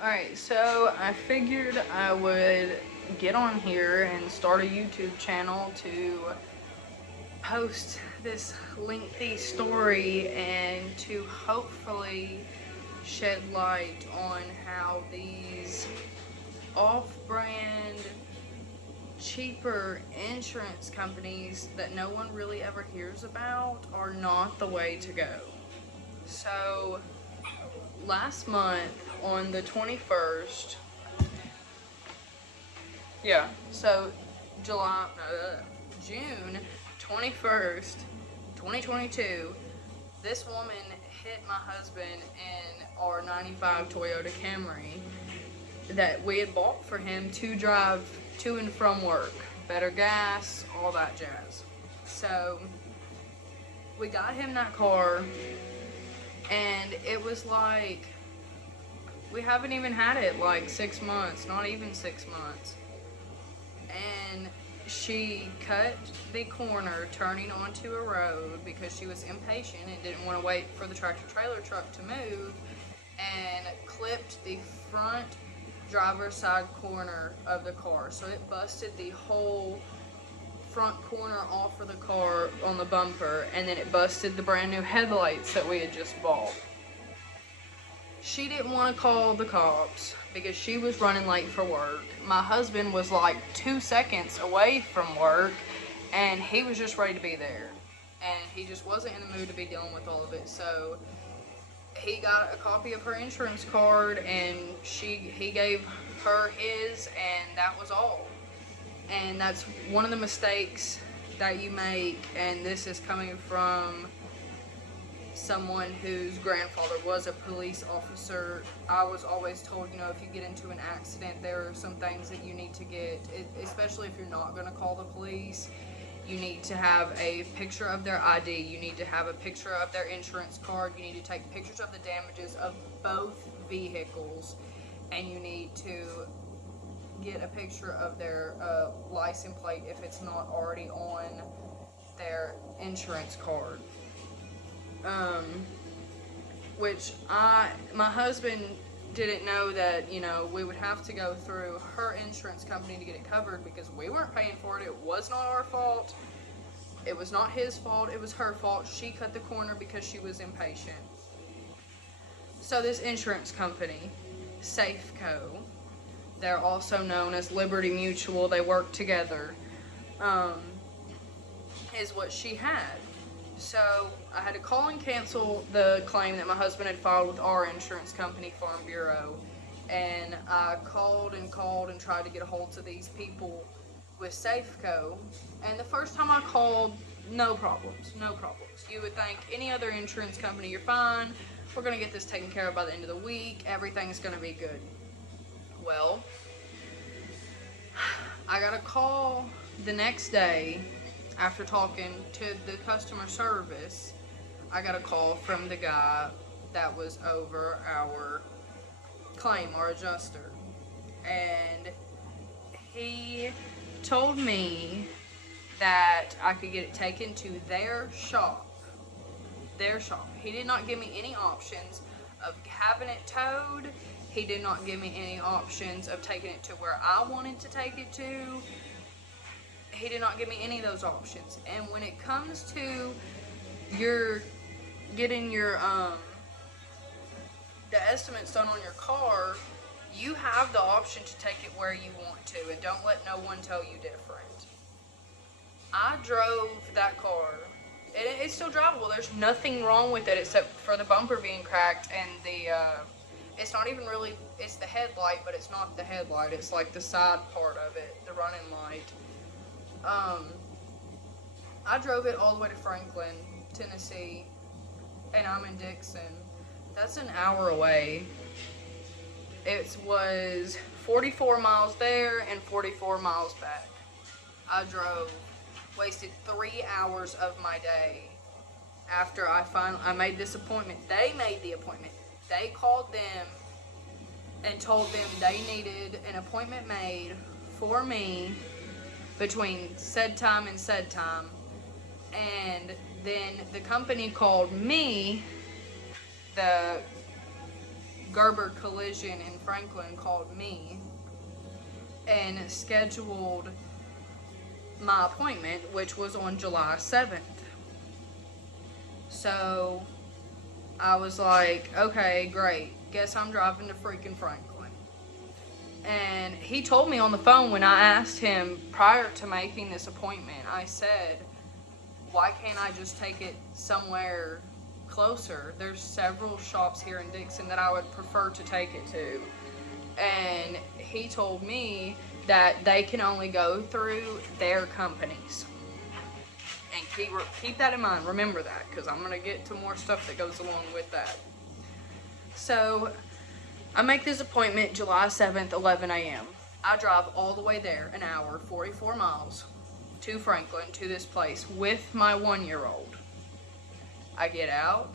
Alright, so I figured I would get on here and start a YouTube channel to post this lengthy story and to hopefully shed light on how these off-brand, cheaper insurance companies that no one really ever hears about are not the way to go. So, last month on the 21st, so June 21st, 2022, this woman hit my husband in our 95 Toyota Camry that we had bought for him to drive to and from work. Better gas, all that jazz. So, we got him that car, and it was like, we haven't even had it like 6 months, not even 6 months. And she cut the corner turning onto a road because she was impatient and didn't want to wait for the tractor trailer truck to move, and clipped the front driver's side corner of the car. So it busted the whole front corner off of the car on the bumper, and then it busted the brand new headlights that we had just bought. She didn't want to call the cops because she was running late for work. My husband was like 2 seconds away from work, and he was just ready to be there. And he just wasn't in the mood to be dealing with all of it. So he got a copy of her insurance card, and he gave her his, and that was all. And that's one of the mistakes that you make, and this is coming from someone whose grandfather was a police officer. I was always told, if you get into an accident, there are some things that you need to get, especially if you're not going to call the police. You need to have a picture of their ID, you need to have a picture of their insurance card, you need to take pictures of the damages of both vehicles, and you need to get a picture of their license plate if it's not already on their insurance card. Which my husband didn't know that, we would have to go through her insurance company to get it covered because we weren't paying for it. It was not our fault. It was not his fault. It was her fault. She cut the corner because she was impatient. So this insurance company, Safeco, they're also known as Liberty Mutual, they work together, is what she had. So I had to call and cancel the claim that my husband had filed with our insurance company, Farm Bureau. And I called and tried to get a hold of these people with Safeco. And the first time I called, no problems. You would think any other insurance company, you're fine. We're going to get this taken care of by the end of the week. Everything's going to be good. Well, I got a call the next day. After talking to the customer service, I got a call from the guy that was over our claim, our adjuster. And he told me that I could get it taken to their shop. He did not give me any options of having it towed. He did not give me any options of taking it to where I wanted to take it to. He did not give me any of those options. And when it comes to getting your the estimates done on your car, you have the option to take it where you want to, and don't let no one tell you different. I drove that car. It's still drivable. There's nothing wrong with it except for the bumper being cracked, and it's not even really, it's the headlight, but it's not the headlight. It's like the side part of it, the running light. I drove it all the way to Franklin, Tennessee, and I'm in Dixon. That's an hour away. It was 44 miles there and 44 miles back. I drove, wasted 3 hours of my day after I made this appointment. They made the appointment. They called them and told them they needed an appointment made for me between said time and said time. And then the company called me, the Gerber Collision in Franklin called me and scheduled my appointment, which was on July 7th. So I was like, okay, great. Guess I'm driving to freaking Franklin. And he told me on the phone when I asked him prior to making this appointment, I said, why can't I just take it somewhere closer? There's several shops here in Dixon that I would prefer to take it to. And he told me that they can only go through their companies. And keep that in mind. Remember that, because I'm going to get to more stuff that goes along with that. So I make this appointment July 7th, 11 a.m. I drive all the way there, an hour, 44 miles, to Franklin, to this place, with my 1-year-old. I get out.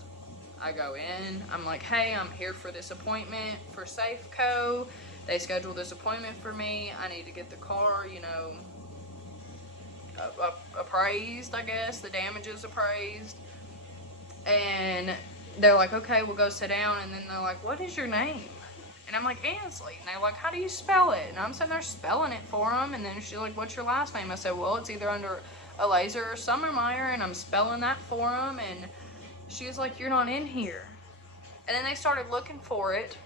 I go in. I'm like, hey, I'm here for this appointment for Safeco. They scheduled this appointment for me. I need to get the car, you know, appraised, I guess. The damages appraised. And they're like, okay, we'll go sit down. And then they're like, what is your name? And I'm like, Ansley. And they're like, how do you spell it? And I'm sitting there spelling it for them. And then she's like, what's your last name? I said, well, it's either under a laser or Summermeyer. And I'm spelling that for them. And she was like, you're not in here. And then they started looking for it.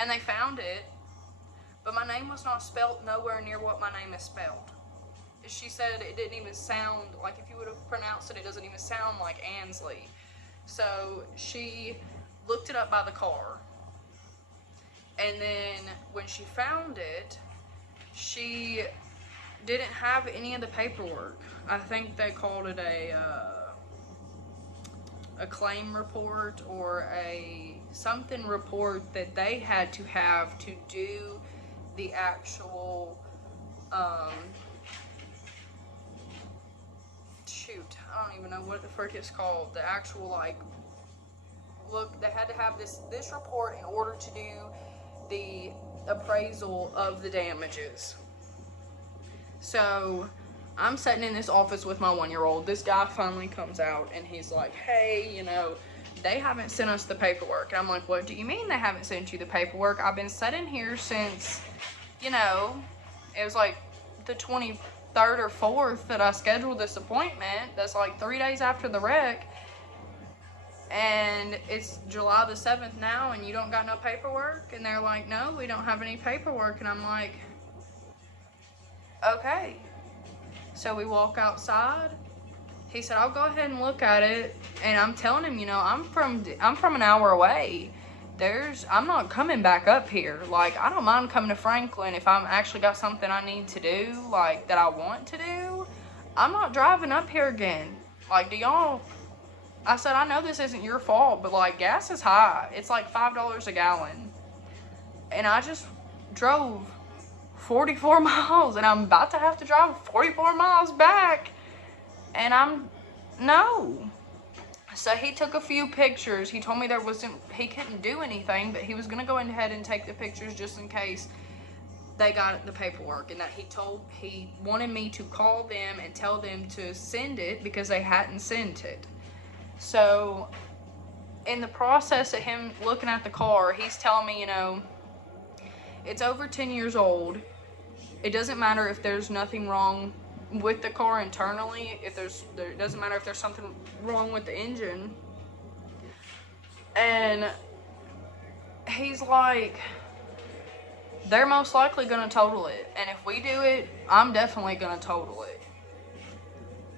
And they found it. But my name was not spelled nowhere near what my name is spelled. She said it didn't even sound, like if you would have pronounced it, it doesn't even sound like Ansley. So she looked it up by the car. And then when she found it, she didn't have any of the paperwork. I think they called it a claim report or a something report that they had to have to do the actual I don't even know what the frick it's called. The actual, like, look, they had to have this report in order to do the appraisal of the damages. So I'm sitting in this office with my 1-year-old. This guy finally comes out and he's like, hey, you know, they haven't sent us the paperwork. And I'm like, what do you mean they haven't sent you the paperwork? I've been sitting here since, you know, it was like the 23rd or 4th that I scheduled this appointment. That's like 3 days after the wreck. And it's July the 7th now and you don't got no paperwork? And they're like, no, we don't have any paperwork. And I'm like, okay. So we walk outside. He said, I'll go ahead and look at it. And I'm telling him, you know, I'm from an hour away. I'm not coming back up here. Like, I don't mind coming to Franklin if I'm actually got something I need to do, like, that I want to do. I'm not driving up here again. Like, I said, I know this isn't your fault, but, like, gas is high. It's like $5 a gallon. And I just drove 44 miles, and I'm about to have to drive 44 miles back. And no. So he took a few pictures. He told me he couldn't do anything, but he was going to go ahead and take the pictures just in case they got the paperwork. And that he wanted me to call them and tell them to send it because they hadn't sent it. So in the process of him looking at the car, he's telling me, you know, it's over 10 years old. It doesn't matter if there's nothing wrong with the car internally, it doesn't matter if there's something wrong with the engine. And he's like, they're most likely gonna total it, and if we do it, I'm definitely gonna total it.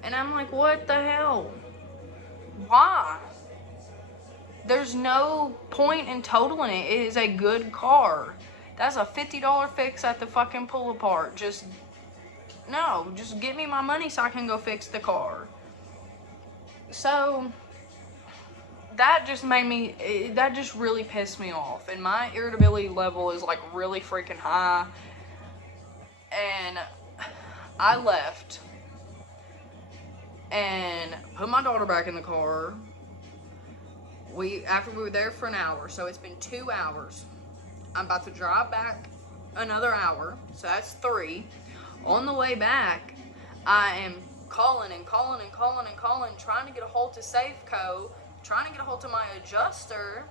And I'm like, what the hell? Why? There's no point in totaling it. It is a good car. That's a $50 fix at the fucking pull apart. Just give me my money so I can go fix the car. So that just really pissed me off. And my irritability level is like really freaking high. And I left and put my daughter back in the car. After we were there for an hour, so it's been 2 hours. I'm about to drive back another hour, so that's 3. On the way back, I am calling, trying to get a hold to Safeco, trying to get a hold to my adjuster,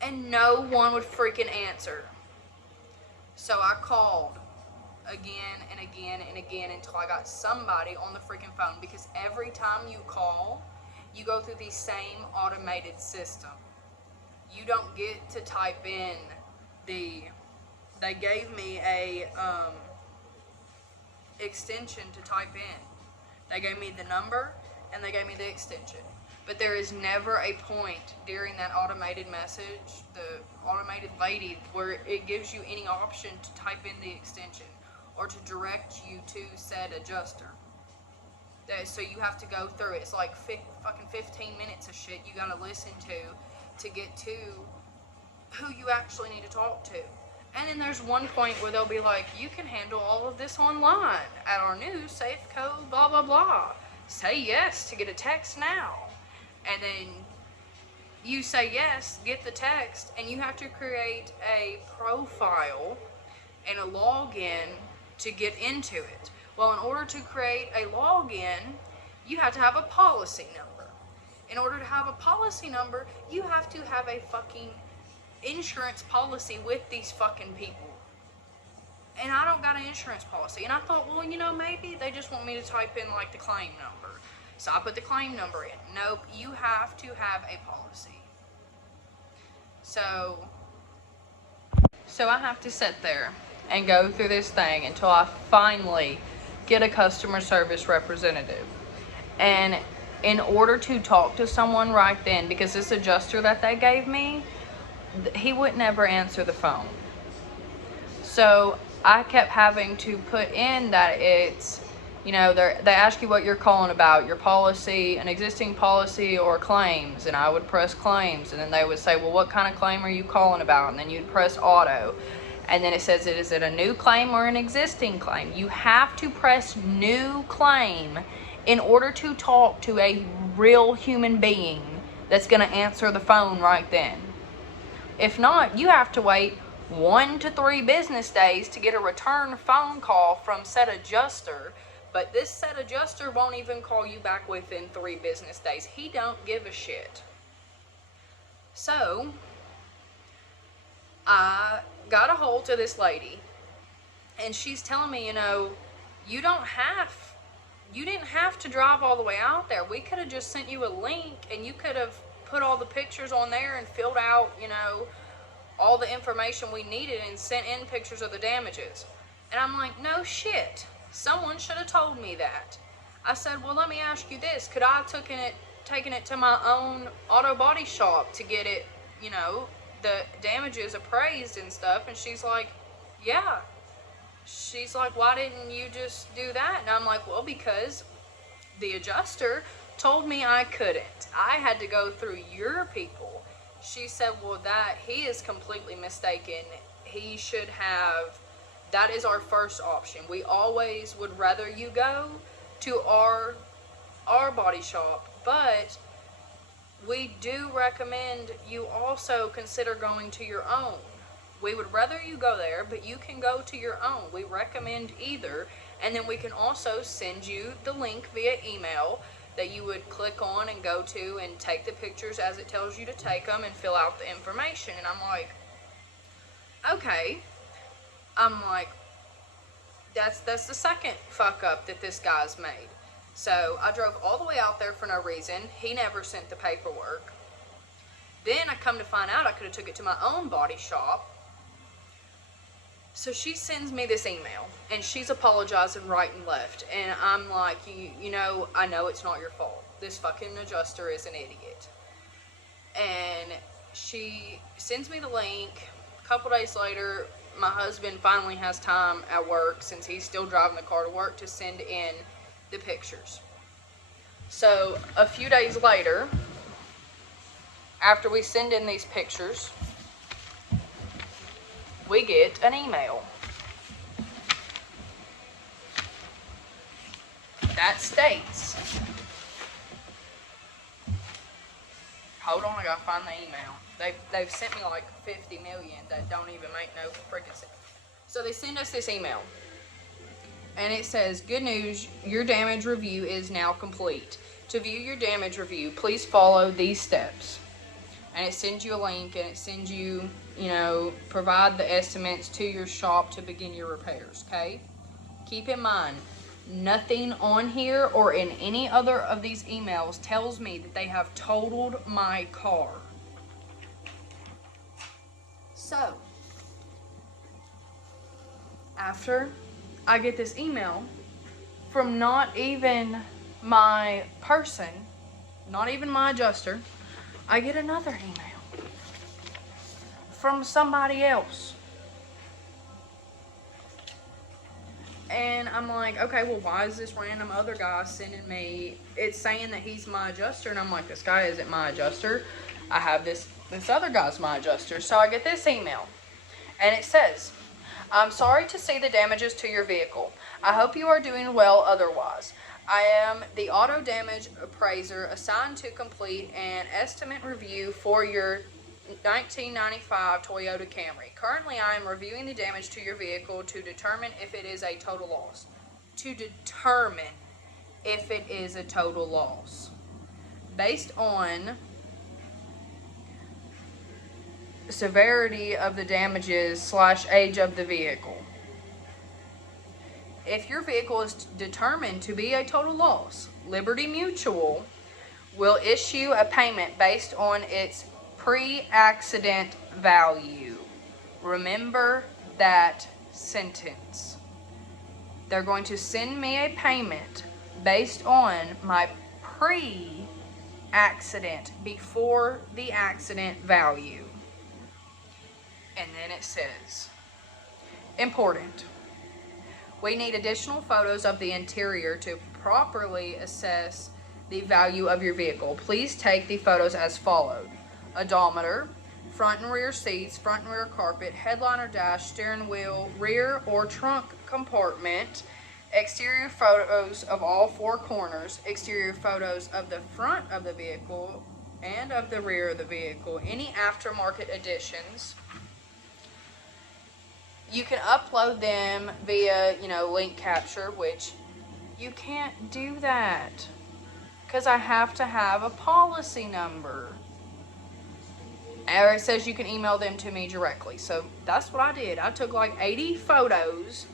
And no one would freaking answer. So I called again and again and again until I got somebody on the freaking phone, because every time you call, you go through the same automated system. You don't get to type in they gave me a extension to type in. They gave me the number and they gave me the extension. But there is never a point during that automated message, the automated lady, where it gives you any option to type in the extension or to direct you to said adjuster. So you have to go through it. It's like fucking 15 minutes of shit you gotta listen to get to who you actually need to talk to. And then there's one point where they'll be like, you can handle all of this online at our new Safeco blah blah blah. Say yes to get a text now. And then you say yes, get the text, and you have to create a profile and a login to get into it. Well, in order to create a login, you have to have a policy number. In order to have a policy number, you have to have a fucking insurance policy with these fucking people. And I don't got an insurance policy. And I thought, well, you know, maybe they just want me to type in like the claim number. So I put the claim number in. Nope, you have to have a policy. So I have to sit there and go through this thing until I finally get a customer service representative. And in order to talk to someone right then, because this adjuster that they gave me, he would never answer the phone. So I kept having to put in that it's, you know, they ask you what you're calling about, your policy, an existing policy, or claims, and I would press claims, and then they would say, well, what kind of claim are you calling about? And then you'd press auto, and then it says, is it a new claim or an existing claim? You have to press new claim in order to talk to a real human being that's going to answer the phone right then. If not, you have to wait 1 to 3 business days to get a return phone call from said adjuster. But this said adjuster won't even call you back within 3 business days. He don't give a shit. So I got a hold of this lady, and she's telling me, you know, you didn't have to drive all the way out there. We could have just sent you a link, and you could have put all the pictures on there and filled out, you know, all the information we needed and sent in pictures of the damages. And I'm like, no shit. Someone should have told me that. I said, well, let me ask you this. Could I have taken it to my own auto body shop to get it, you know, the damages appraised and stuff? And she's like, yeah. She's like, why didn't you just do that? And I'm like, well, because the adjuster told me I couldn't. I had to go through your people. She said, well, he is completely mistaken. He should have, that is our first option. We always would rather you go to our body shop, but we do recommend you also consider going to your own. We would rather you go there, but you can go to your own. We recommend either, and then we can also send you the link via email that you would click on and go to and take the pictures as it tells you to take them and fill out the information. And I'm like, okay. I'm like, that's the second fuck up that this guy's made. So I drove all the way out there for no reason. He never sent the paperwork. Then I come to find out I could have took it to my own body shop. So she sends me this email, and she's apologizing right and left. And I'm like, you know, I know it's not your fault. This fucking adjuster is an idiot. And she sends me the link. A couple days later, my husband finally has time at work, since he's still driving the car to work, to send in the pictures. So a few days later, after we send in these pictures, we get an email that states, hold on, I gotta find the email. They've sent me like 50 million that don't even make no freaking sense. So they send us this email, and it says, good news, your damage review is now complete. To view your damage review, please follow these steps. and it sends you a link, and it sends you, you know, provide the estimates to your shop to begin your repairs, okay? Keep in mind, nothing on here or in any other of these emails tells me that they have totaled my car. So, after I get this email from not even my person, not even my adjuster, I get another email from somebody else. And I'm like, okay, well, why is this random other guy sending me, it's saying that he's my adjuster, and I'm like, this guy isn't my adjuster. I have this other guy's my adjuster. So I get this email, and it says, I'm sorry to see the damages to your vehicle. I hope you are doing well otherwise. I am the auto damage appraiser assigned to complete an estimate review for your 1995 Toyota Camry. Currently, I am reviewing the damage to your vehicle to determine if it is a total loss. To determine if it is a total loss. Based on severity of the damages / age of the vehicle. If your vehicle is determined to be a total loss, Liberty Mutual will issue a payment based on its pre-accident value. Remember that sentence. They're going to send me a payment based on my pre-accident, before the accident value. And then it says, important. We need additional photos of the interior to properly assess the value of your vehicle. Please take the photos as followed. Odometer, front and rear seats, front and rear carpet, headliner dash, steering wheel, rear or trunk compartment, exterior photos of all four corners, exterior photos of the front of the vehicle and of the rear of the vehicle, any aftermarket additions. You can upload them via, link capture, which you can't do that because I have to have a policy number. Or it says you can email them to me directly. So that's what I did. I took like 80 photos,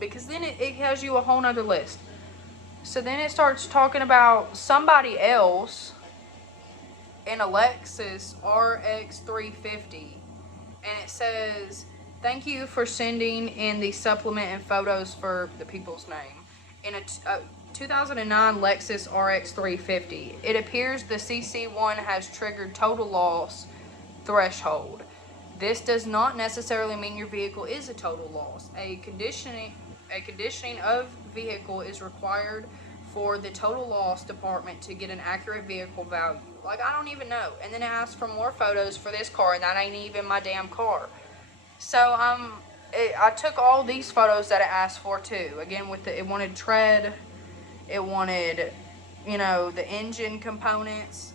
because then it has you a whole nother list. So then it starts talking about somebody else in a Lexus RX 350. And it says, thank you for sending in the supplement and photos for the people's name. In a 2009 Lexus RX 350, it appears the CC1 has triggered total loss threshold. This does not necessarily mean your vehicle is a total loss. A conditioning of vehicle is required for the total loss department to get an accurate vehicle value. Like, I don't even know. And then it asks for more photos for this car, and that ain't even my damn car. So I took all these photos that it asked for too. Again, it wanted tread, it wanted, the engine components,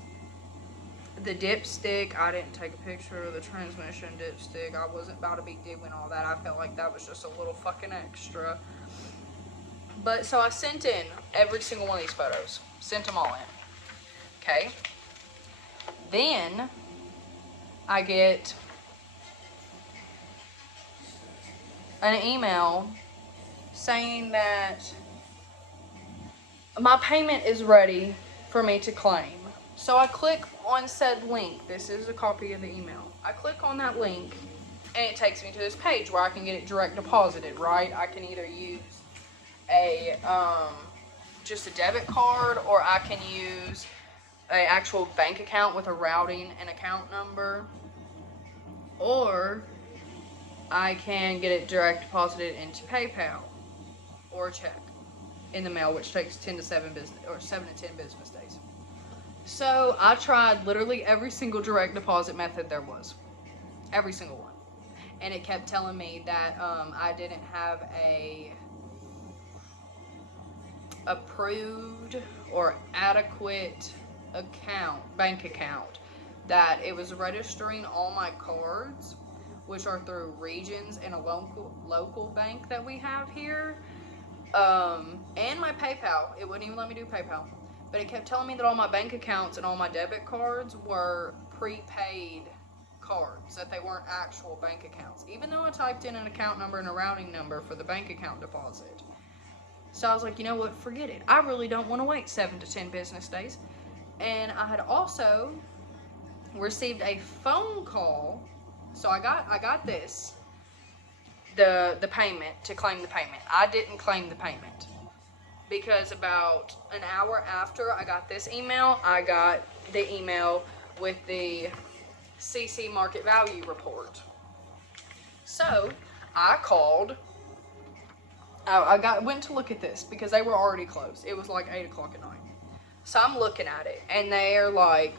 the dipstick. I didn't take a picture of the transmission dipstick. I wasn't about to be doing all that. I felt like that was just a little fucking extra. But so I sent in every single one of these photos. Sent them all in. Okay. Then I get an email saying that my payment is ready for me to claim. So I click on said link. This is a copy of the email. I click on that link, and it takes me to this page where I can get it direct deposited, right? I can either use just a debit card, or I can use an actual bank account with a routing and account number, or I can get it direct deposited into PayPal or a check in the mail, which takes 7 to 10 business days. So I tried literally every single direct deposit method there was, every single one, and it kept telling me that I didn't have a approved or adequate bank account, that it was registering all my cards, which are through Regions and a local bank that we have here, and my PayPal. It wouldn't even let me do PayPal, but it kept telling me that all my bank accounts and all my debit cards were prepaid cards, that they weren't actual bank accounts, even though I typed in an account number and a routing number for the bank account deposit. So I was like, you know what, forget it. I really don't want to wait 7 to 10 business days. And I had also received a phone call. So I got this, the payment, to claim the payment. I didn't claim the payment because about an hour after I got this email, I got the email with the CC market value report. So I called. I went to look at this because they were already closed. It was like 8 o'clock at night. So I'm looking at it, and they're like,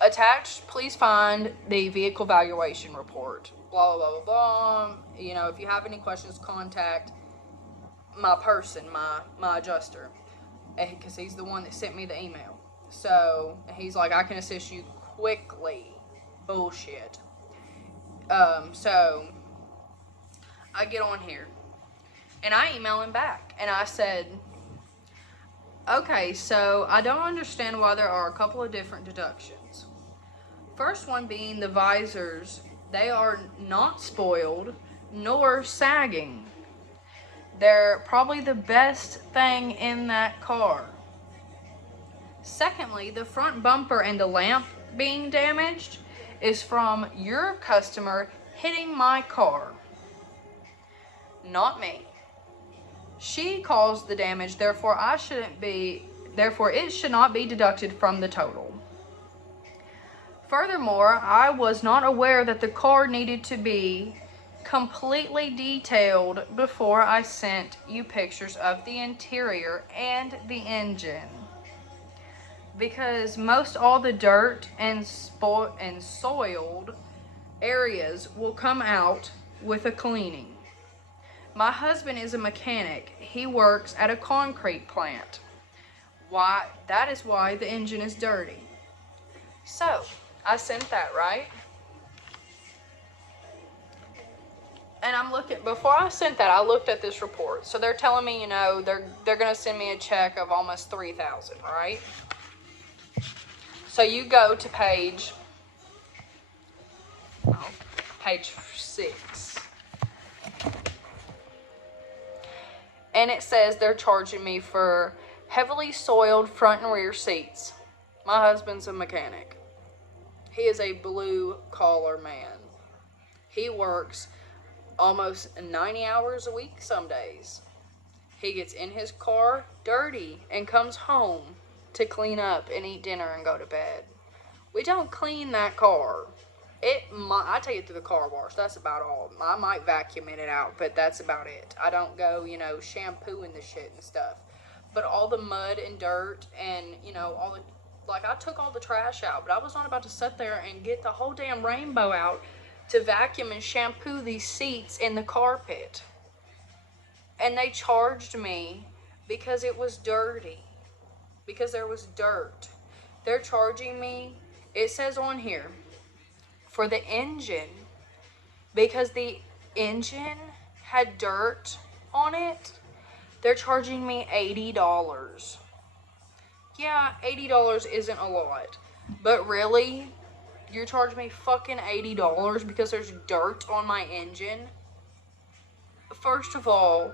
attached, please find the vehicle valuation report. Blah, blah, blah, blah, blah. You know, if you have any questions, contact my person, my adjuster. Because he's the one that sent me the email. So he's like, I can assist you quickly. Bullshit. So I get on here and I email him back and I said, okay, so I don't understand why there are a couple of different deductions. First one being the visors. They are not spoiled nor sagging. They're probably the best thing in that car. Secondly, the front bumper and the lamp being damaged is from your customer hitting my car, not me. She caused the damage, therefore it should not be deducted from the total. Furthermore, I was not aware that the car needed to be completely detailed before I sent you pictures of the interior and the engine. Because most all the dirt and soiled areas will come out with a cleaning. My husband is a mechanic. He works at a concrete plant. That is why the engine is dirty. So, I sent that, right? And I'm looking, before I sent that, I looked at this report. So they're telling me, you know, they're going to send me a check of almost $3,000, right? So you go to page 6. And it says they're charging me for heavily soiled front and rear seats. My husband's a mechanic. He is a blue-collar man. He works almost 90 hours a week some days. He gets in his car dirty and comes home to clean up and eat dinner and go to bed. We don't clean that car. I take it to the car wash. That's about all. I might vacuum it out, but that's about it. I don't go, you know, shampooing the shit and stuff. But all the mud and dirt and, you know, I took all the trash out, but I was not about to sit there and get the whole damn rainbow out to vacuum and shampoo these seats in the carpet. And they charged me because it was dirty. Because there was dirt. They're charging me, it says on here, for the engine, because the engine had dirt on it, they're charging me $80. Yeah, $80 isn't a lot, but really, you're charging me fucking $80 because there's dirt on my engine? First of all,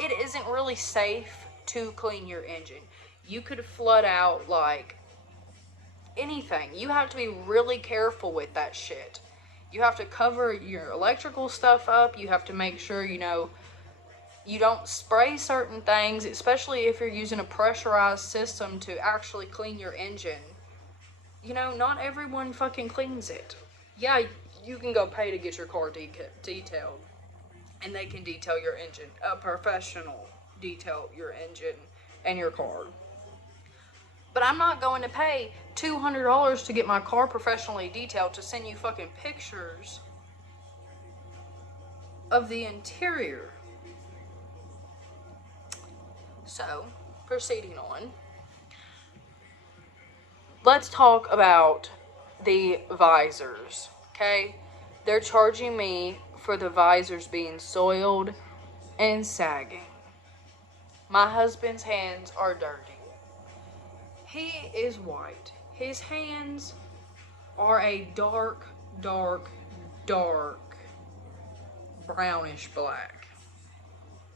it isn't really safe to clean your engine. You could flood out, like, anything. You have to be really careful with that shit. You have to cover your electrical stuff up. You have to make sure, you know, you don't spray certain things, especially if you're using a pressurized system to actually clean your engine. You know, not everyone fucking cleans it. Yeah, you can go pay to get your car detailed, and they can detail your engine. A professional detail your engine and your car. But I'm not going to pay $200 to get my car professionally detailed to send you fucking pictures of the interior. So, proceeding on. Let's talk about the visors, okay? They're charging me for the visors being soiled and sagging. My husband's hands are dirty. He is white. His hands are a dark, dark, dark brownish black.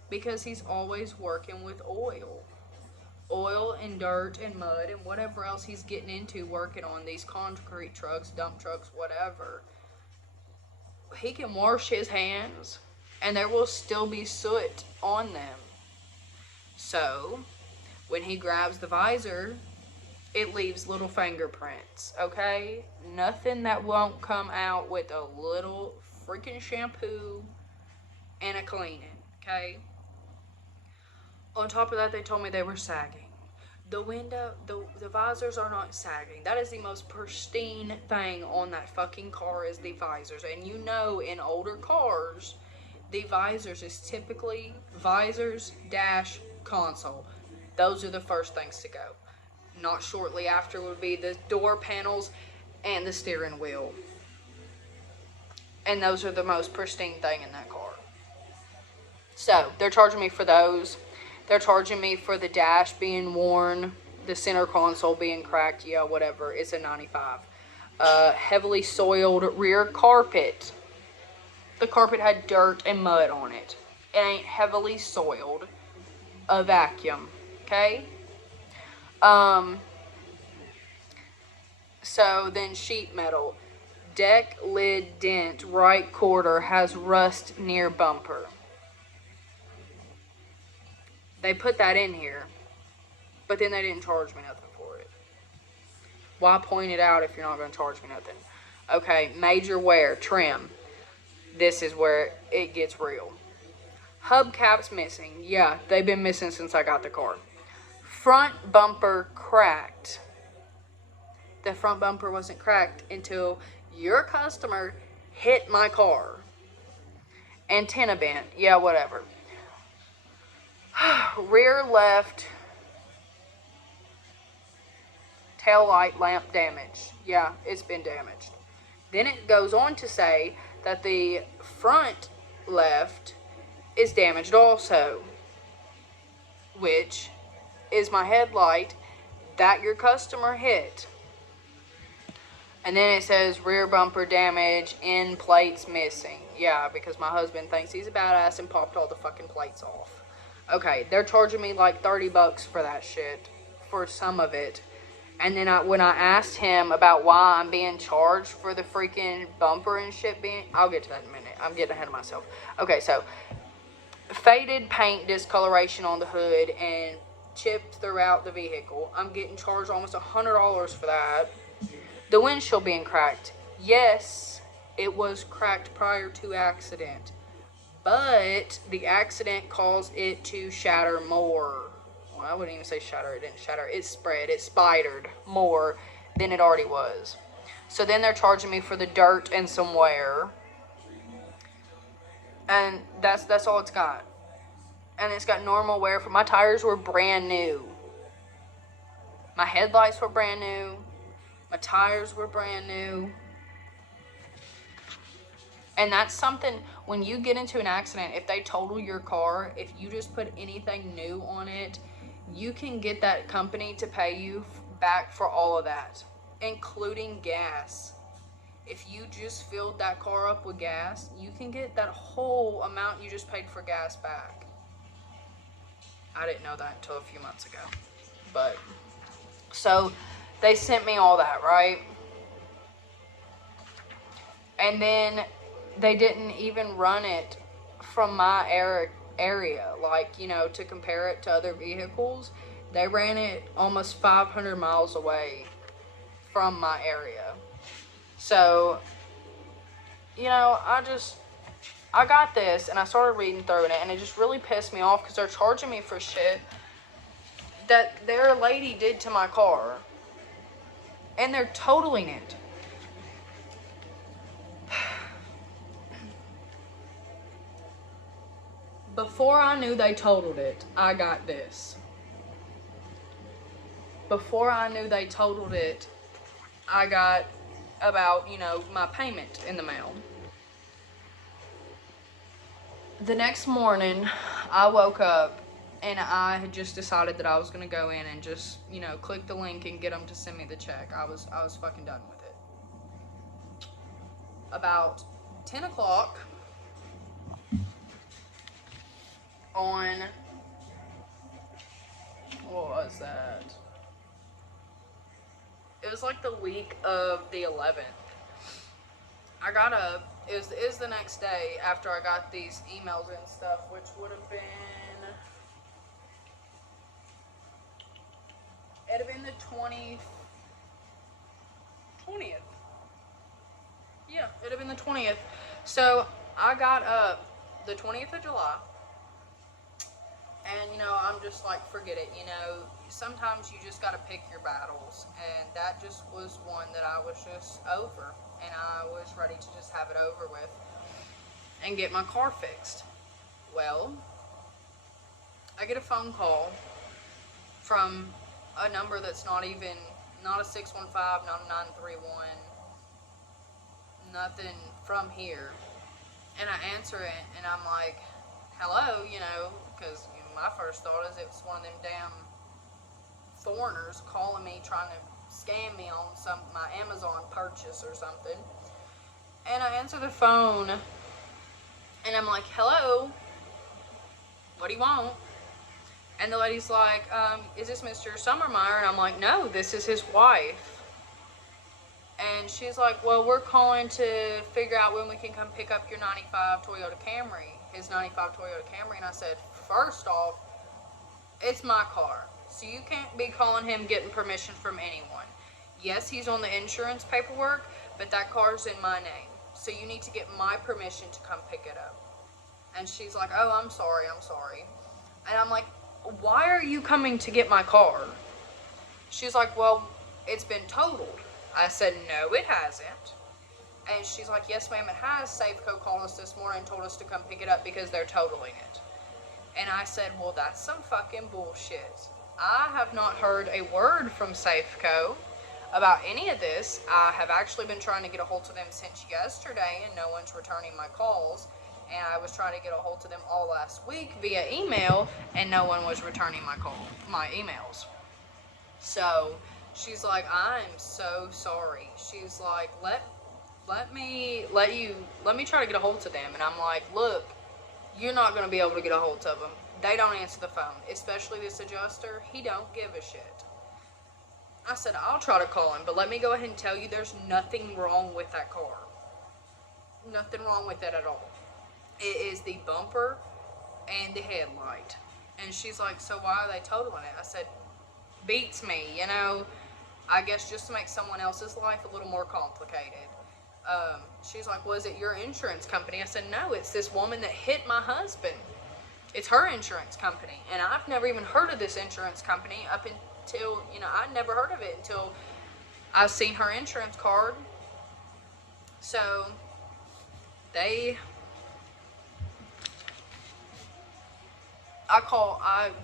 Because he's always working with oil. Oil and dirt and mud and whatever else he's getting into working on these concrete trucks, dump trucks, whatever. He can wash his hands and there will still be soot on them. So, when he grabs the visor, it leaves little fingerprints, okay? Nothing that won't come out with a little freaking shampoo and a cleaning, okay? On top of that, they told me they were sagging. The visors are not sagging. That is the most pristine thing on that fucking car is the visors. And you know, in older cars, the visors is typically visors, dash, console. Those are the first things to go. Not shortly after would be the door panels and the steering wheel. And those are the most pristine thing in that car. So, they're charging me for those. They're charging me for the dash being worn, the center console being cracked, yeah, whatever. It's a 95. Heavily soiled rear carpet. The carpet had dirt and mud on it. It ain't heavily soiled. A vacuum, okay? So then sheet metal. Deck lid dent, right quarter has rust near bumper. They put that in here, but then they didn't charge me nothing for it. Why point it out if you're not going to charge me nothing? Okay, major wear, trim. This is where it gets real. Hubcaps missing. Yeah, they've been missing since I got the car. Front bumper cracked. The front bumper wasn't cracked until your customer hit my car. Antenna bent. Yeah, whatever. Rear left tail light lamp damaged. Yeah, it's been damaged. Then it goes on to say that the front left is damaged also, which is my headlight that your customer hit. And then it says rear bumper damage, end plates missing. Yeah, because my husband thinks he's a badass and popped all the fucking plates off. Okay, they're charging me like $30 for that shit, for some of it. And then when I asked him about why I'm being charged for the freaking bumper and shit being, I'll get to that in a minute. I'm getting ahead of myself. Okay, so faded paint discoloration on the hood and chipped throughout the vehicle. I'm getting charged almost $100 for that. The windshield being cracked. Yes, it was cracked prior to accident. But the accident caused it to shatter more. Well, I wouldn't even say shatter. It didn't shatter. It spread. It spidered more than it already was. So then they're charging me for the dirt and some wear. And that's all it's got. And it's got normal wear. For my tires were brand new. My headlights were brand new. My tires were brand new. And that's something, when you get into an accident, if they total your car, if you just put anything new on it, you can get that company to pay you back for all of that, including gas. If you just filled that car up with gas, you can get that whole amount you just paid for gas back. I didn't know that until a few months ago. But, so, they sent me all that, right? And then they didn't even run it from my area, like, you know, to compare it to other vehicles. They ran it almost 500 miles away from my area. So, you know, I got this and I started reading through it and it just really pissed me off because they're charging me for shit that their lady did to my car. And they're totaling it. Before I knew they totaled it, I got this. Before I knew they totaled it, I got about, you know, my payment in the mail. The next morning, I woke up And I had just decided that I was gonna go in and just, you know, click the link and get them to send me the check. I was fucking done with it. About 10 o'clock on, what was that? It was like the week of the 11th. I got up. It was the next day after I got these emails and stuff, which would have been, it'd have been the 20th. Yeah, it'd have been the 20th. So I got up the 20th of July, and, you know, I'm just like, forget it. You know, sometimes you just gotta pick your battles, and that just was one that I was just over, and I was ready to just have it over with and get my car fixed. Well, I get a phone call from a number that's not a 615, not a 931, nothing from here. And I answer it, and I'm like, hello, you know, because my first thought is it's one of them damn foreigners calling me, trying to scam me on my Amazon purchase or something. And I answer the phone, and I'm like, hello, what do you want? And the lady's like, is this Mr. Summermeyer? And I'm like, no, this is his wife. And she's like, well, we're calling to figure out when we can come pick up your 95 Toyota Camry, his 95 Toyota Camry. And I said, first off, it's my car, so you can't be calling him getting permission from anyone. Yes, he's on the insurance paperwork, but that car's in my name, so you need to get my permission to come pick it up. And she's like, oh, I'm sorry. And I'm like, why are you coming to get my car? She's like, well, it's been totaled. I said, no, it hasn't. And she's like, yes, ma'am, it has. Safeco called us this morning and told us to come pick it up because they're totaling it. And I said, well, that's some fucking bullshit. I have not heard a word from Safeco about any of this. I have actually been trying to get a hold of them since yesterday, and no one's returning my calls. And I was trying to get a hold of them all last week via email, and no one was returning my emails. So she's like, I'm so sorry. She's like, let me try to get a hold of them. And I'm like, look, you're not going to be able to get a hold of them. They don't answer the phone, especially this adjuster. He don't give a shit. I said, I'll try to call him, but let me go ahead and tell you there's nothing wrong with that car. Nothing wrong with it at all. It is the bumper and the headlight. And she's like, so why are they totaling it? I said, beats me, you know. I guess just to make someone else's life a little more complicated. She's like, was it your insurance company? I said, no, it's this woman that hit my husband. It's her insurance company. And I've never even heard of this insurance company up until, you know, I'd never heard of it until I've seen her insurance card. So I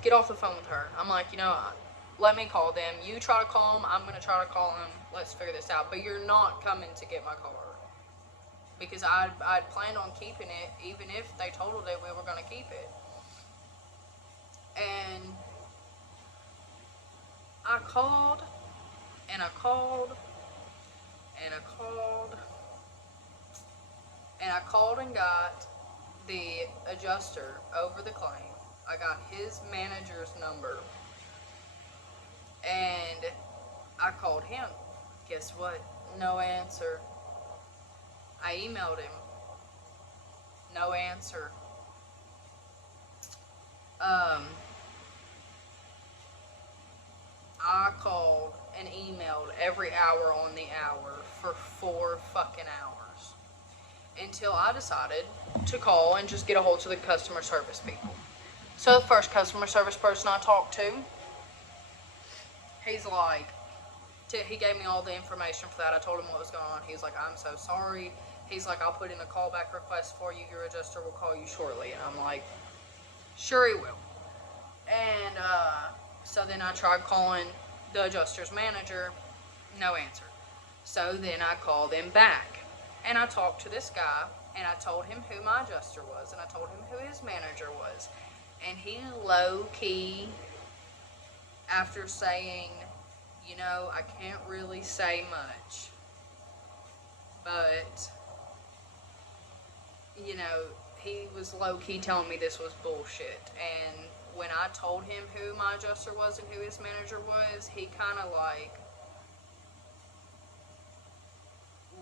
get off the phone with her. I'm like, you know, let me call them. You try to call them. I'm going to try to call them. Let's figure this out. But you're not coming to get my car. Because I'd planned on keeping it. Even if they totaled it, we were going to keep it. And I called, and I called, and I called, and I called and got the adjuster over the claim. I got his manager's number. And I called him. Guess what? No answer. I emailed him. No answer. I called and emailed every hour on the hour for 4 fucking hours. Until I decided to call and just get a hold of the customer service people. So the first customer service person I talked to, he's like, he gave me all the information for that. I told him what was going on. He was like, I'm so sorry. He's like, I'll put in a callback request for you. Your adjuster will call you shortly. And I'm like, sure he will. And so then I tried calling the adjuster's manager. No answer. So then I called him back. And I talked to this guy. And I told him who my adjuster was. And I told him who his manager was. And he low-key, after saying, you know, I can't really say much, but, you know, he was low-key telling me this was bullshit. And when I told him who my adjuster was and who his manager was, he kind of like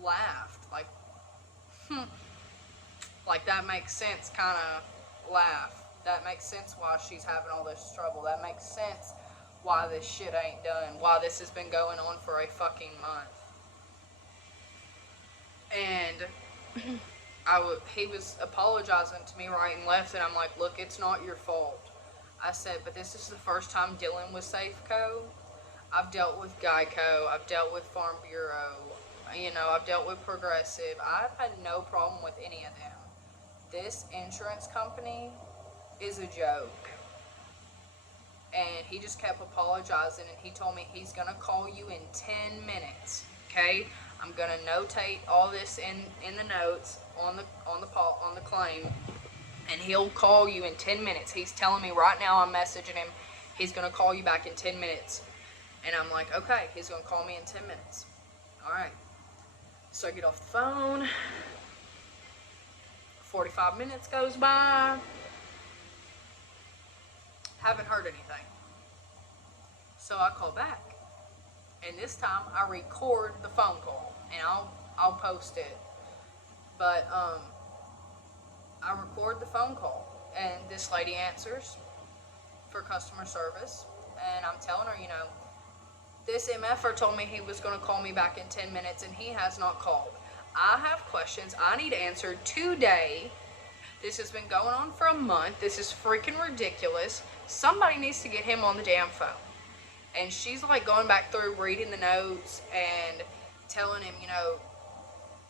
laughed, like that makes sense, kind of laugh. That makes sense why she's having all this trouble. That makes sense why this shit ain't done, why this has been going on for a fucking month. And he was apologizing to me right and left, and I'm like, look, it's not your fault. I said, but this is the first time dealing with Safeco. I've dealt with Geico, I've dealt with Farm Bureau, you know, I've dealt with Progressive. I've had no problem with any of them. This insurance company is a joke. And he just kept apologizing, and he told me he's gonna call you in 10 minutes. Okay, I'm gonna notate all this in the notes on the claim, and he'll call you in 10 minutes. He's telling me right now, I'm messaging him, he's gonna call you back in 10 minutes. And I'm like, okay, he's gonna call me in 10 minutes. All right. So I get off the phone. 45 minutes goes by. Haven't heard anything. So I call back. And this time I record the phone call, and I'll post it. But I record the phone call, and this lady answers for customer service, and I'm telling her, you know, this MFer told me he was going to call me back in 10 minutes, and he has not called. I have questions I need answered today. This has been going on for a month. This is freaking ridiculous. Somebody needs to get him on the damn phone. And she's like going back through reading the notes and telling him, you know,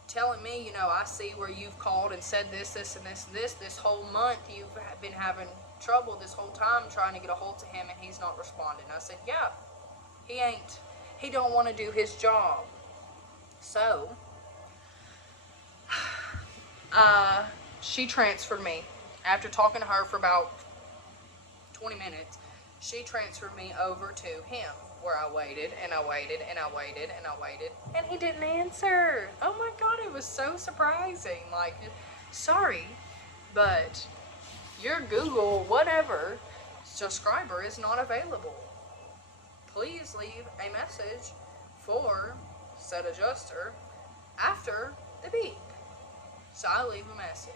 telling me, you know, I see where you've called and said this, this, and this, and this whole month. You've been having trouble this whole time trying to get a hold of him, and he's not responding. I said, yeah, he don't want to do his job. So, she transferred me. After talking to her for about 20 minutes, she transferred me over to him, where I waited, and I waited, and I waited, and I waited, and he didn't answer. Oh my God, it was so surprising. Like, sorry, but your Google whatever subscriber is not available. Please leave a message for said adjuster after the beep. So I leave a message.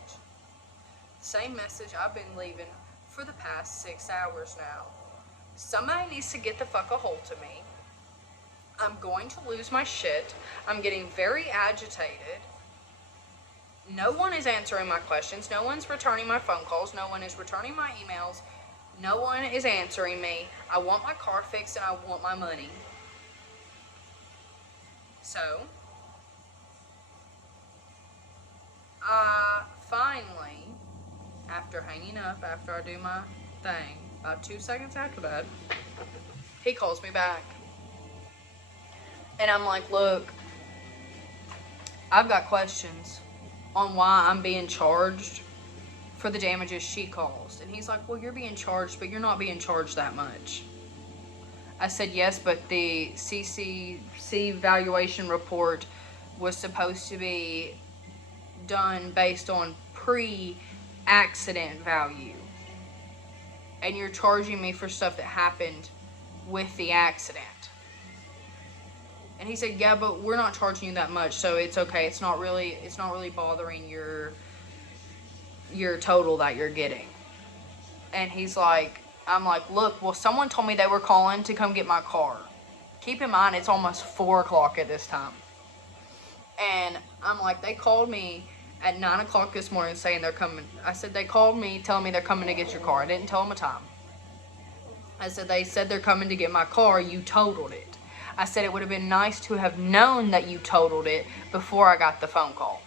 Same message I've been leaving for the past 6 hours now. Somebody needs to get the fuck a hold of me. I'm going to lose my shit. I'm getting very agitated. No one is answering my questions. No one's returning my phone calls. No one is returning my emails. No one is answering me. I want my car fixed and I want my money. So, finally, after hanging up, after I do my thing, about 2 seconds after that, he calls me back. And I'm like, look, I've got questions on why I'm being charged for the damages she caused. And he's like, well, you're being charged, but you're not being charged that much. I said, yes, but the CCC valuation report was supposed to be done based on pre-accident value. And you're charging me for stuff that happened with the accident. And he said, yeah, but we're not charging you that much, so it's okay. It's not really bothering your total that you're getting. And he's like, I'm like, look, well, someone told me they were calling to come get my car. Keep in mind, it's almost 4 o'clock at this time. And I'm like, they called me at 9 o'clock this morning saying they're coming. I said, they called me telling me they're coming to get your car. I didn't tell them a time. I said, they said they're coming to get my car. You totaled it. I said, it would have been nice to have known that you totaled it before I got the phone call.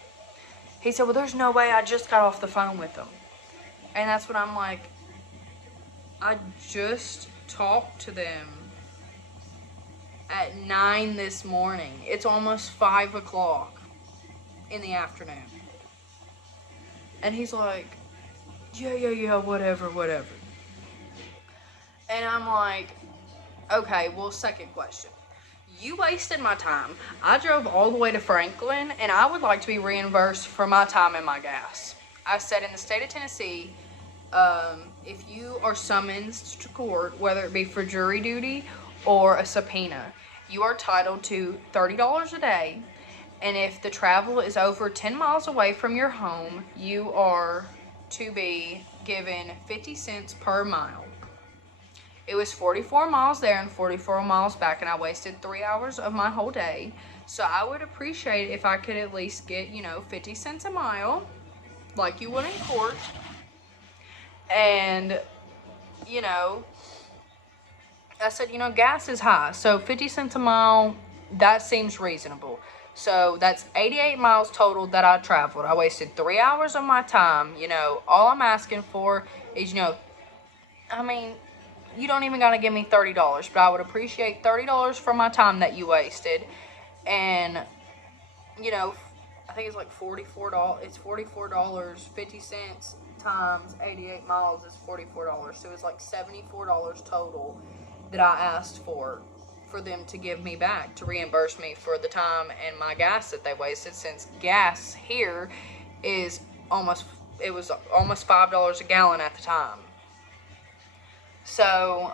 He said, well, there's no way. I just got off the phone with them. And that's what I'm like, I just talked to them at 9 this morning. It's almost 5 o'clock in the afternoon. And he's like, yeah, whatever. And I'm like, okay, well, second question. You wasted my time. I drove all the way to Franklin, and I would like to be reimbursed for my time and my gas. I said in the state of Tennessee, if you are summoned to court, whether it be for jury duty or a subpoena, you are entitled to $30 a day. And if the travel is over 10 miles away from your home, you are to be given 50 cents per mile. It was 44 miles there and 44 miles back, and I wasted 3 hours of my whole day. So I would appreciate if I could at least get, 50 cents a mile, like you would in court. And, I said, gas is high. So 50 cents a mile, that seems reasonable. So that's 88 miles total that I traveled. I wasted 3 hours of my time. All I'm asking for is, I mean, you don't even gotta give me $30, but I would appreciate $30 for my time that you wasted. And, I think it's like $44. It's $44.50 times 88 miles is $44. So it's like $74 total that I asked for them to give me back, to reimburse me for the time and my gas that they wasted, since gas here is almost $5 a gallon at the time. So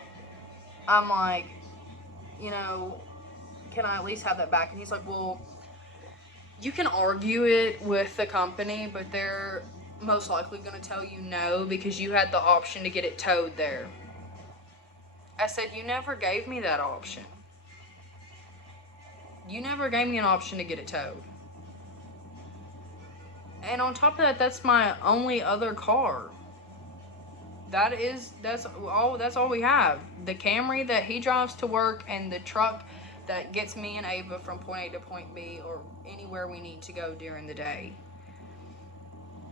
I'm like, can I at least have that back? And he's like, well, you can argue it with the company, but they're most likely going to tell you no because you had the option to get it towed there. I said, you never gave me that option. You never gave me an option to get it towed. And on top of that, that's my only other car. That's all we have. The Camry that he drives to work and the truck that gets me and Ava from point A to point B or anywhere we need to go during the day.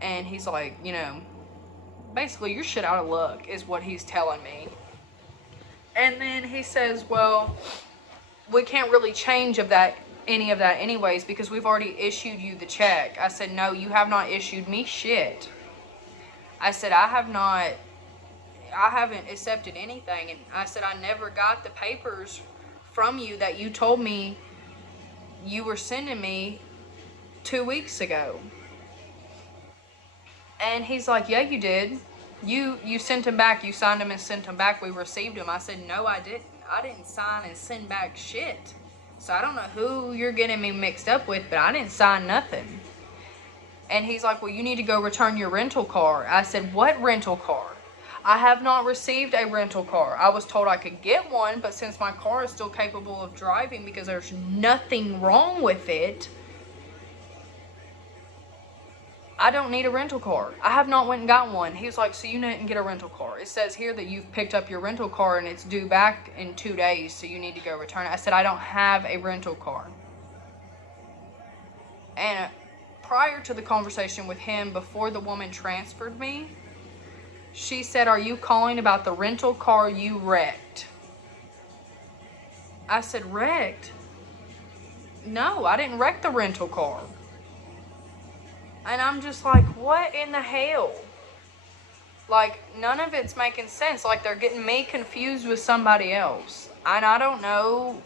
And he's like, basically you're shit out of luck is what he's telling me. And then he says, well, we can't really change any of that anyways because we've already issued you the check. I said, no, you have not issued me shit. I said, I haven't accepted anything. And I said, I never got the papers from you that you told me you were sending me 2 weeks ago. And he's like, yeah, you did. You sent them back. You signed them and sent them back. We received them. I said, no, I didn't. I didn't sign and send back shit. So I don't know who you're getting me mixed up with, but I didn't sign nothing. And he's like, well, you need to go return your rental car. I said, what rental car? I have not received a rental car. I was told I could get one, but since my car is still capable of driving because there's nothing wrong with it, I don't need a rental car. I have not went and got one. He was like, so you didn't get a rental car. It says here that you've picked up your rental car and it's due back in 2 days, so you need to go return it. I said, I don't have a rental car. And prior to the conversation with him, before the woman transferred me, she said, are you calling about the rental car you wrecked? I said, wrecked? No, I didn't wreck the rental car. And I'm just like, what in the hell? Like, none of it's making sense. Like, they're getting me confused with somebody else. And I don't know.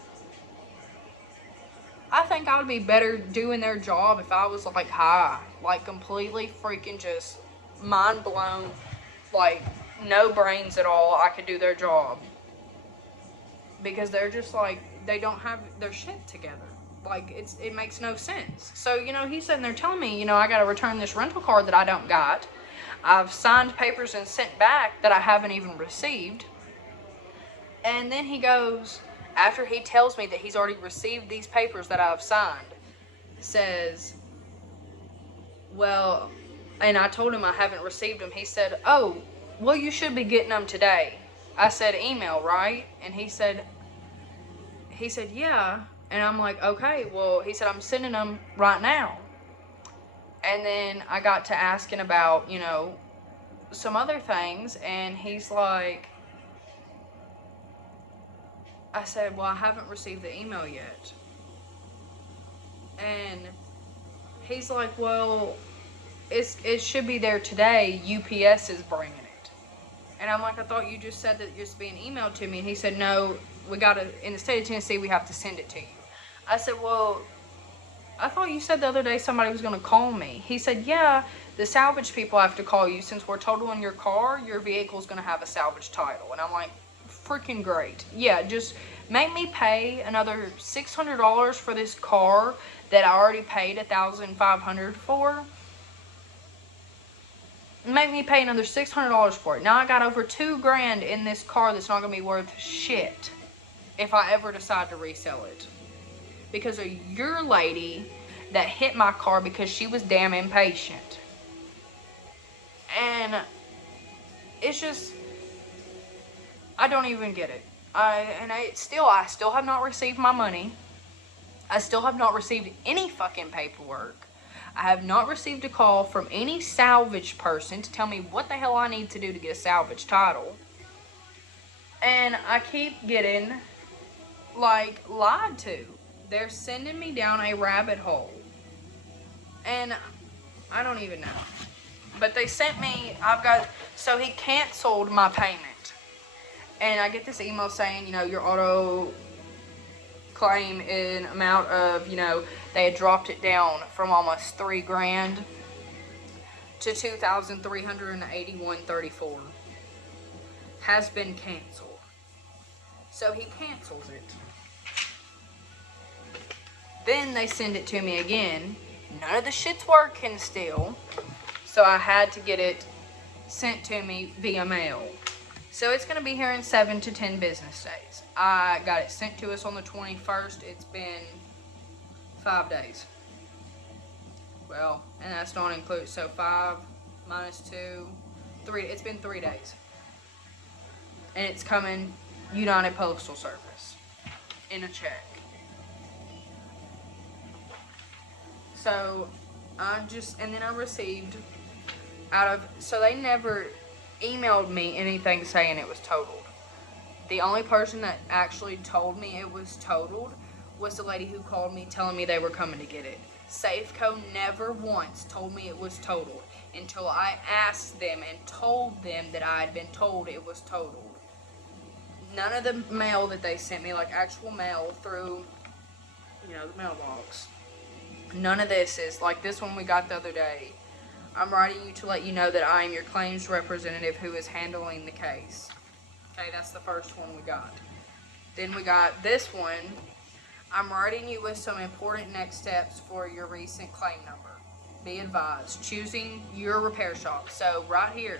I think I would be better doing their job if I was, like, high. Like, completely freaking just mind blown. Like, no brains at all. I could do their job. Because they're just, like, they don't have their shit together. Like, it makes no sense. So, he's sitting there telling me, I got to return this rental car that I don't got. I've signed papers and sent back that I haven't even received. And then he goes, after he tells me that he's already received these papers that I've signed, says, well, and I told him I haven't received them. He said, oh, well, you should be getting them today. I said, email, right? And he said, yeah. And I'm like, okay, well, he said, I'm sending them right now. And then I got to asking about, some other things. And he's like, I said, well, I haven't received the email yet. And he's like, well, it should be there today. UPS is bringing it. And I'm like, I thought you just said that it's being emailed to me. And he said, no, we got to, in the state of Tennessee, we have to send it to you. I said, well, I thought you said the other day somebody was going to call me. He said, yeah, the salvage people have to call you. Since we're totaling your car, your vehicle's going to have a salvage title. And I'm like, freaking great. Yeah, just make me pay another $600 for this car that I already paid $1,500 for. Make me pay another $600 for it. Now I got over $2,000 in this car that's not going to be worth shit if I ever decide to resell it. Because of your lady that hit my car because she was damn impatient. And it's just, I don't even get it. I still have not received my money. I still have not received any fucking paperwork. I have not received a call from any salvage person to tell me what the hell I need to do to get a salvage title. And I keep getting, like, lied to. They're sending me down a rabbit hole. And I don't even know. But they sent me, so he canceled my payment. And I get this email saying, your auto claim in amount of, they had dropped it down from almost $3,000 to $2,381.34. Has been canceled. So he cancels it. Then they send it to me again. None of the shit's working still. So I had to get it sent to me via mail. So it's going to be here in 7 to 10 business days. I got it sent to us on the 21st. It's been 5 days. Well, and that's not included. So 5 minus 2, 3. It's been 3 days. And it's coming United Postal Service in a check. So and then I received so they never emailed me anything saying it was totaled. The only person that actually told me it was totaled was the lady who called me telling me they were coming to get it. Safeco never once told me it was totaled until I asked them and told them that I had been told it was totaled. None of the mail that they sent me, like actual mail through, the mailbox, none of this is like this one we got the other day. I'm writing you to let you know that I am your claims representative who is handling the case. Okay, that's the first one we got. Then we got this one. I'm writing you with some important next steps for your recent claim number. Be advised, choosing your repair shop. So right here,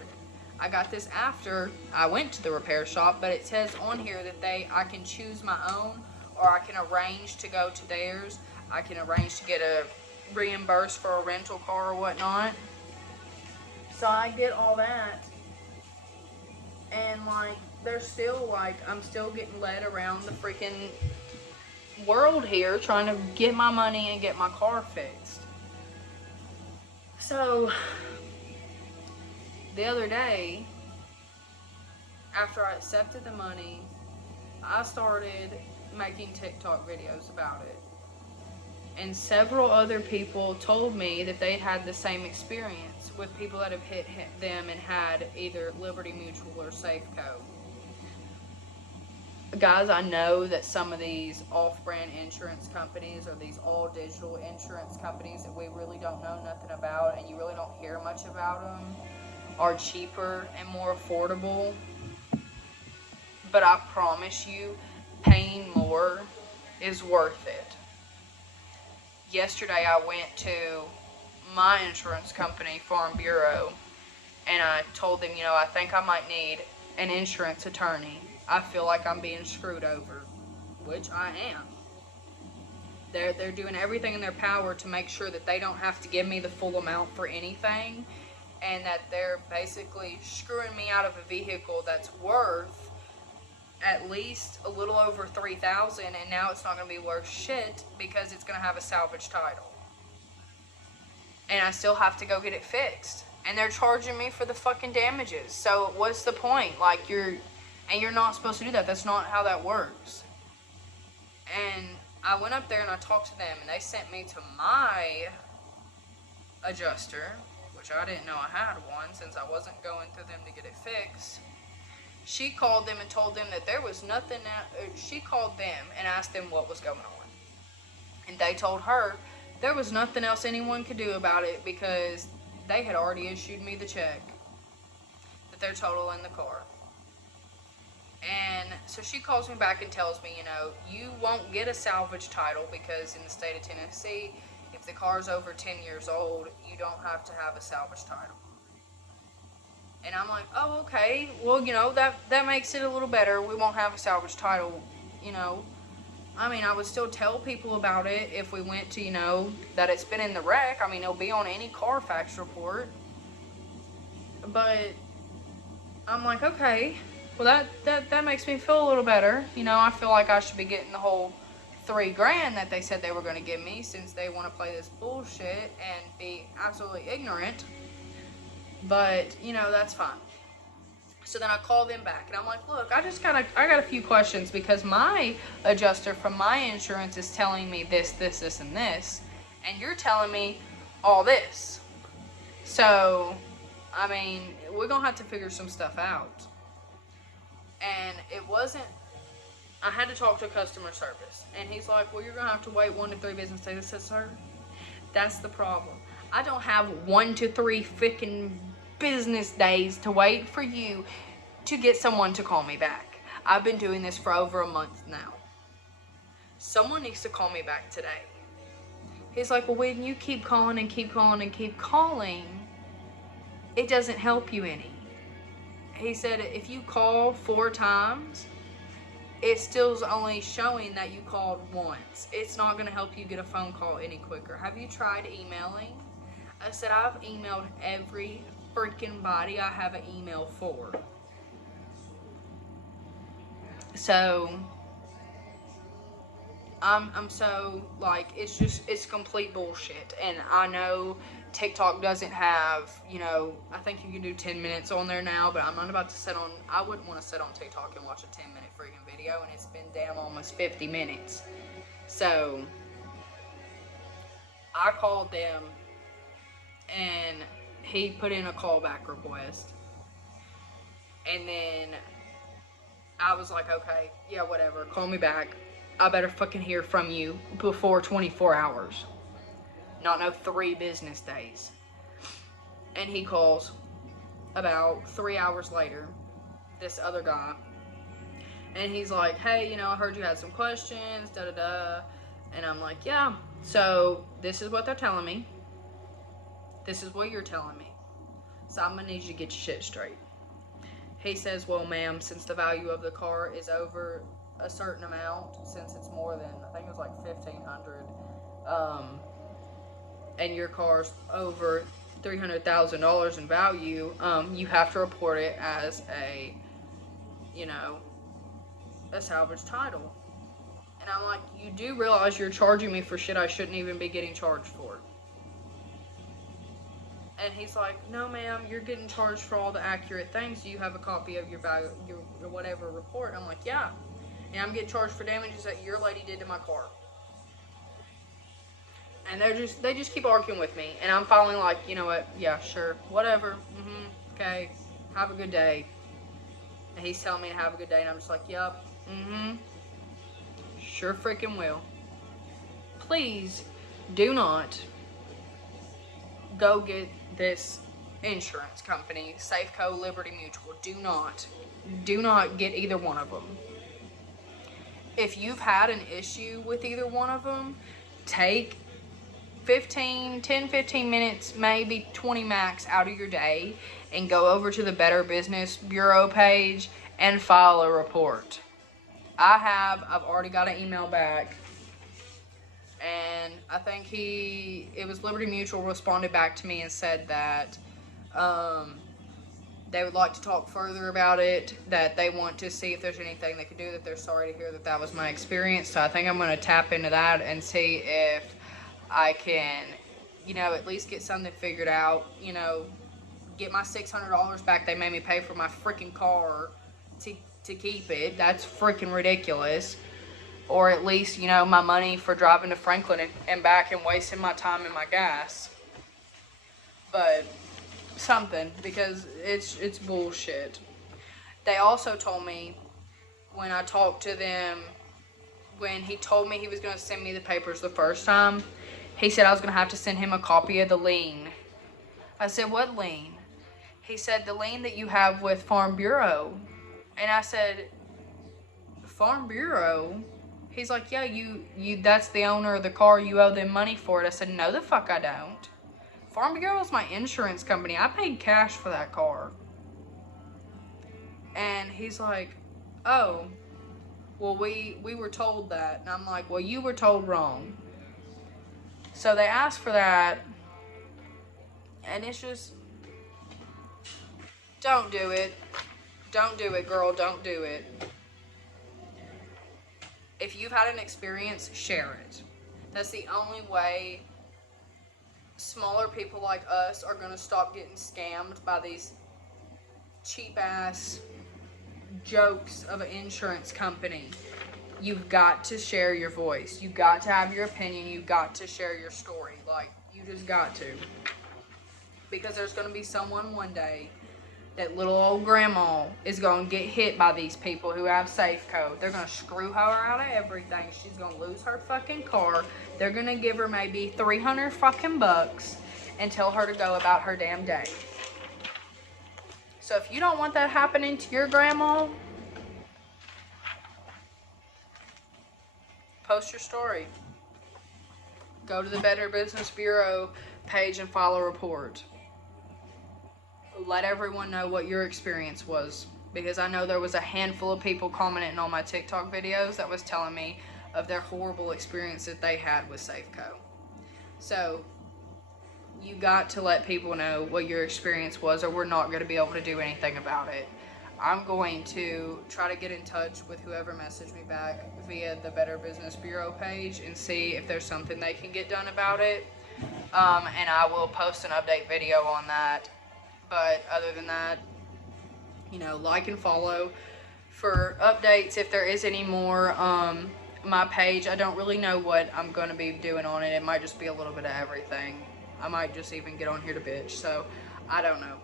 I got this after I went to the repair shop, but it says on here that I can choose my own, or I can arrange to go to theirs. I can arrange to get a reimbursed for a rental car or whatnot. So I did all that, and they're still I'm still getting led around the freaking world here trying to get my money and get my car fixed. So the other day, after I accepted the money, I started making TikTok videos about it. And several other people told me that they had the same experience with people that have hit them and had either Liberty Mutual or Safeco. Guys, I know that some of these off-brand insurance companies or these all-digital insurance companies that we really don't know nothing about and you really don't hear much about them are cheaper and more affordable. But I promise you, paying more is worth it. Yesterday I went to my insurance company, Farm Bureau, and I told them, I think I might need an insurance attorney. I feel like I'm being screwed over, which I am. They're doing everything in their power to make sure that they don't have to give me the full amount for anything, and that they're basically screwing me out of a vehicle that's worth at least a little over $3,000, and now it's not going to be worth shit because it's going to have a salvage title. And I still have to go get it fixed. And they're charging me for the fucking damages. So what's the point? You're not supposed to do that. That's not how that works. And I went up there and I talked to them, and they sent me to my adjuster, which I didn't know I had one since I wasn't going through them to get it fixed. She called them and told them that there was nothing. She called them and asked them what was going on. And they told her there was nothing else anyone could do about it because they had already issued me the check that they're totaling the car. And so she calls me back and tells me, you won't get a salvage title because in the state of Tennessee, if the car's over 10 years old, you don't have to have a salvage title. And I'm like, oh, okay. Well, that makes it a little better. We won't have a salvage title, I mean, I would still tell people about it if we went to, that it's been in the wreck. I mean, it'll be on any Carfax report. But I'm like, okay, well, that makes me feel a little better. I feel like I should be getting the whole $3,000 that they said they were going to give me since they want to play this bullshit and be absolutely ignorant. But, that's fine. So then I call them back and I'm like, look, I got a few questions because my adjuster from my insurance is telling me this, and this, and you're telling me all this. So, I mean, we're going to have to figure some stuff out. And I had to talk to customer service. And he's like, well, you're going to have to wait 1 to 3 business days. I said, sir, that's the problem. I don't have 1 to 3 freaking business days to wait for you to get someone to call me back. I've been doing this for over a month now. Someone needs to call me back today. He's like, well, when you keep calling and keep calling and keep calling, it doesn't help you any. He said if you call 4 times, it still's only showing that you called once. It's not going to help you get a phone call any quicker. Have you tried emailing? I said, I've emailed every freaking body I have an email for. So, I'm so, like, it's complete bullshit. And I know TikTok doesn't have, I think you can do 10 minutes on there now, but I'm not about to I wouldn't want to sit on TikTok and watch a 10-minute freaking video, and it's been damn almost 50 minutes. So, I called them, and he put in a callback request. And then I was like, okay, yeah, whatever, call me back. I better fucking hear from you before 24 hours. Not no 3 business days. And he calls about 3 hours later, this other guy. And he's like, hey, I heard you had some questions, da-da-da. And I'm like, yeah. So this is what they're telling me. This is what you're telling me. So I'm going to need you to get your shit straight. He says, well, ma'am, since the value of the car is over a certain amount, since it's more than, I think it was like $1,500, and your car's over $300,000 in value, you have to report it as a salvage title. And I'm like, you do realize you're charging me for shit I shouldn't even be getting charged for. And he's like, no, ma'am, you're getting charged for all the accurate things. You have a copy of your whatever report. I'm like, yeah. And I'm getting charged for damages that your lady did to my car. And they just keep arguing with me. And I'm finally like, you know what? Yeah, sure. Whatever. Okay. Have a good day. And he's telling me to have a good day. And I'm just like, yep. Sure freaking will. Please do not go get this insurance company, Safeco, Liberty Mutual. Do not get either one of them. If you've had an issue with either one of them, take 10, 15 minutes, maybe 20 max out of your day and go over to the Better Business Bureau page and file a report. I've already got an email back, and I think it was Liberty Mutual responded back to me and said that they would like to talk further about it, that they want to see if there's anything they could do, that they're sorry to hear that was my experience. So I think I'm going to tap into that and see if I can, at least get something figured out, get my $600 back they made me pay for my freaking car to keep it. That's freaking ridiculous. Or at least, my money for driving to Franklin and back and wasting my time and my gas. But something, because it's bullshit. They also told me when I talked to them, when he told me he was going to send me the papers the first time, he said I was going to have to send him a copy of the lien. I said, what lien? He said, the lien that you have with Farm Bureau. And I said, Farm Bureau? He's like, yeah, you that's the owner of the car, you owe them money for it. I said, no the fuck I don't. Farm Bureau is my insurance company. I paid cash for that car. And he's like, oh, well, we were told that. And I'm like, well, you were told wrong. So they asked for that. And it's just, don't do it. Don't do it, girl. Don't do it. If you've had an experience, share it. That's the only way smaller people like us are going to stop getting scammed by these cheap ass jokes of an insurance company. You've got to share your voice. You've got to have your opinion. You've got to share your story. Like, you just got to. Because there's going to be someone one day, that little old grandma is going to get hit by these people who have Safeco. They're going to screw her out of everything. She's going to lose her fucking car. They're going to give her maybe 300 fucking bucks and tell her to go about her damn day. So if you don't want that happening to your grandma, post your story. Go to the Better Business Bureau page and file a report. Let everyone know what your experience was, because I know there was a handful of people commenting on my TikTok videos that was telling me of their horrible experience that they had with Safeco. So you got to let people know what your experience was, or we're not going to be able to do anything about it. I'm going to try to get in touch with whoever messaged me back via the Better Business Bureau page and see if there's something they can get done about it. And I will post an update video on that. But other than that, you know, like and follow for updates if there is any more. My page, I don't really know what I'm going to be doing on it. It might just be a little bit of everything. I might just even get on here to bitch. So, I don't know.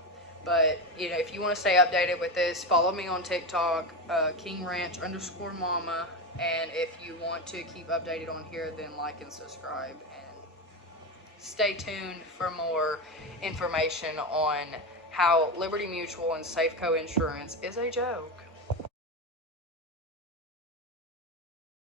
But, you know, if you want to stay updated with this, follow me on TikTok, KingRanch_Mama. And if you want to keep updated on here, then like and subscribe. And stay tuned for more information on how Liberty Mutual and Safeco Insurance is a joke.